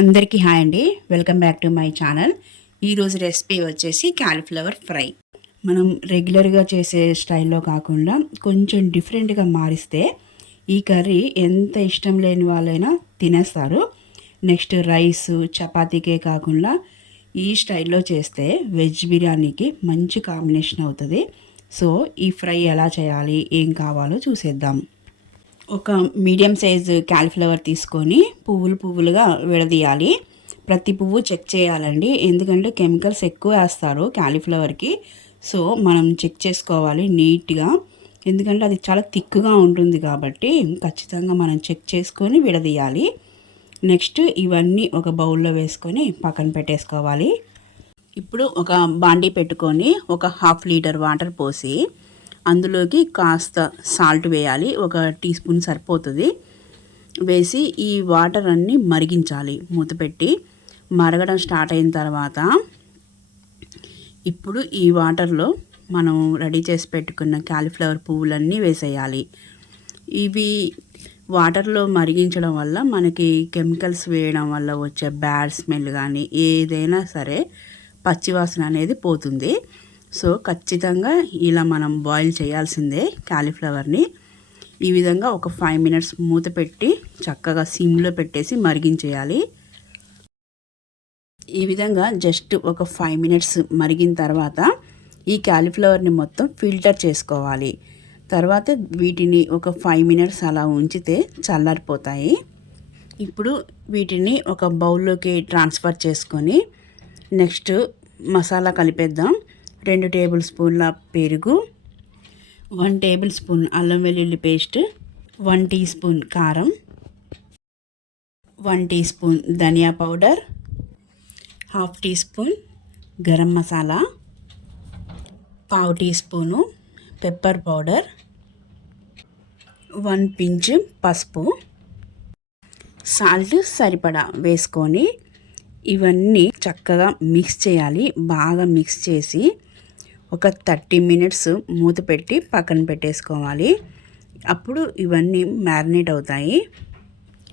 అందరికీ హాయ్ అండి, welcome back to my channel. ఈరోజు రెసిపీ వచ్చేసి క్యాలీఫ్లవర్ ఫ్రై. మనం రెగ్యులర్గా చేసే స్టైల్లో కాకుండా కొంచెం డిఫరెంట్గా మారిస్తే ఈ కర్రీ ఎంత ఇష్టం లేని వాళ్ళైనా తినేస్తారు. నెక్స్ట్ రైస్ చపాతీకే కాకుండా ఈ స్టైల్లో చేస్తే వెజ్ బిర్యానీకి మంచి కాంబినేషన్ అవుతుంది. సో ఈ ఫ్రై ఎలా చేయాలి, ఏం కావాలో చూసేద్దాం. ఒక మీడియం సైజు క్యాలీఫ్లవర్ తీసుకొని పువ్వులుగా విడదీయాలి. ప్రతి పువ్వు చెక్ చేయాలండి, ఎందుకంటే కెమికల్స్ ఎక్కువ వేస్తారు క్యాలీఫ్లవర్కి. సో మనం చెక్ చేసుకోవాలి నీట్గా, ఎందుకంటే అది చాలా థిక్గా ఉంటుంది కాబట్టి ఖచ్చితంగా మనం చెక్ చేసుకొని విడదీయాలి. నెక్స్ట్ ఇవన్నీ ఒక బౌల్లో వేసుకొని పక్కన పెట్టేసుకోవాలి. ఇప్పుడు ఒక బాండీ పెట్టుకొని ఒక 1/2 లీటర్ వాటర్ పోసి అందులోకి కాస్త సాల్ట్ వేయాలి. 1 టీ స్పూన్ సరిపోతుంది. వేసి ఈ వాటర్ అన్నీ మరిగించాలి. మూత పెట్టి మరగడం స్టార్ట్ అయిన తర్వాత ఇప్పుడు ఈ వాటర్లో మనం రెడీ చేసి పెట్టుకున్న క్యాలీఫ్లవర్ పువ్వులన్నీ వేసేయాలి. ఇవి వాటర్లో మరిగించడం వల్ల మనకి కెమికల్స్ వేయడం వల్ల వచ్చే బ్యాడ్ స్మెల్ కానీ ఏదైనా సరే పచ్చివాసన అనేది పోతుంది. సో ఖచ్చితంగా ఇలా మనం బాయిల్ చేయాల్సిందే క్యాలీఫ్లవర్ని. ఈ విధంగా ఒక 5 మినిట్స్ మూత పెట్టి చక్కగా సిమ్లో పెట్టేసి మరిగించేయాలి. ఈ విధంగా జస్ట్ ఒక 5 మినిట్స్ మరిగిన తర్వాత ఈ క్యాలీఫ్లవర్ని మొత్తం ఫిల్టర్ చేసుకోవాలి. తర్వాత వీటిని ఒక 5 మినిట్స్ అలా ఉంచితే చల్లారిపోతాయి. ఇప్పుడు వీటిని ఒక బౌల్లోకి ట్రాన్స్ఫర్ చేసుకొని నెక్స్ట్ మసాలా కలిపేద్దాం. 2 టేబుల్ స్పూన్ల పెరుగు, 1 టేబుల్ స్పూన్ అల్లం వెల్లుల్లి పేస్ట్, 1 టీ స్పూన్ కారం, 1 టీ స్పూన్ ధనియా powder, 1/2 teaspoon garam masala, 1/2 teaspoon pepper powder, 1 pinch పసుపు, సాల్ట్ సరిపడా వేసుకొని ఇవన్నీ చక్కగా మిక్స్ చేయాలి. బాగా మిక్స్ చేసి ఒక 30 మినిట్స్ మూత పెట్టి పక్కన పెట్టేసుకోవాలి. అప్పుడు ఇవన్నీ మ్యారినేట్ అవుతాయి.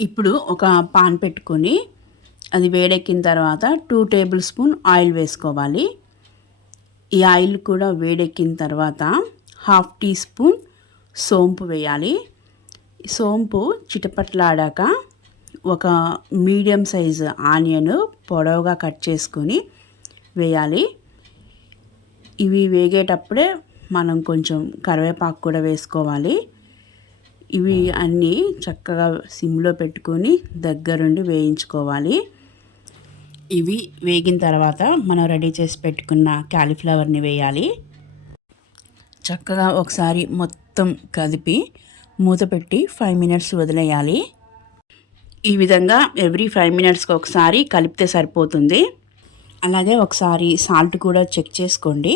ఇప్పుడు ఒక పాన్ పెట్టుకొని అది వేడెక్కిన తర్వాత 2 టేబుల్ స్పూన్ ఆయిల్ వేసుకోవాలి. ఈ ఆయిల్ కూడా వేడెక్కిన తర్వాత 1/2 టీ స్పూన్ సోంపు వేయాలి. సోంపు చిటపట్లాడాక ఒక మీడియం సైజు ఆనియన్ పొడవుగా కట్ చేసుకొని వేయాలి. ఇవి వేగేటప్పుడే మనం కొంచెం కరివేపాకు కూడా వేసుకోవాలి. ఇవి అన్నీ చక్కగా సిమ్లో పెట్టుకొని దగ్గరుండి వేయించుకోవాలి. ఇవి వేగిన తర్వాత మనం రెడీ చేసి పెట్టుకున్న క్యాలీఫ్లవర్ని వేయాలి. చక్కగా ఒకసారి మొత్తం కదిపి మూత పెట్టి 5 మినిట్స్ వదిలేయాలి. ఈ విధంగా ఎవ్రీ 5 మినిట్స్కి ఒకసారి కలిపితే సరిపోతుంది. అలాగే ఒకసారి సాల్ట్ కూడా చెక్ చేసుకోండి.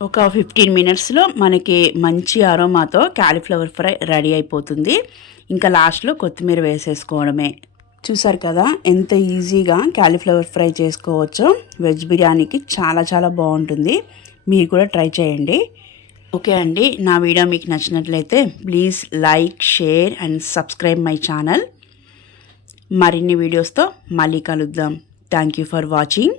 ఒక 15 మినిట్స్లో మనకి మంచి అరోమాతో క్యాలీఫ్లవర్ ఫ్రై రెడీ అయిపోతుంది. ఇంకా లాస్ట్లో కొత్తిమీర వేసేసుకోవడమే. చూసారు కదా ఎంత ఈజీగా క్యాలీఫ్లవర్ ఫ్రై చేసుకోవచ్చో. వెజ్ బిర్యానీకి చాలా చాలా బాగుంటుంది. మీరు కూడా ట్రై చేయండి. ఓకే అండి, నా వీడియో మీకు నచ్చినట్లయితే please like, share and subscribe my channel. మరిన్ని వీడియోస్తో మళ్ళీ కలుద్దాం. Thank you for watching.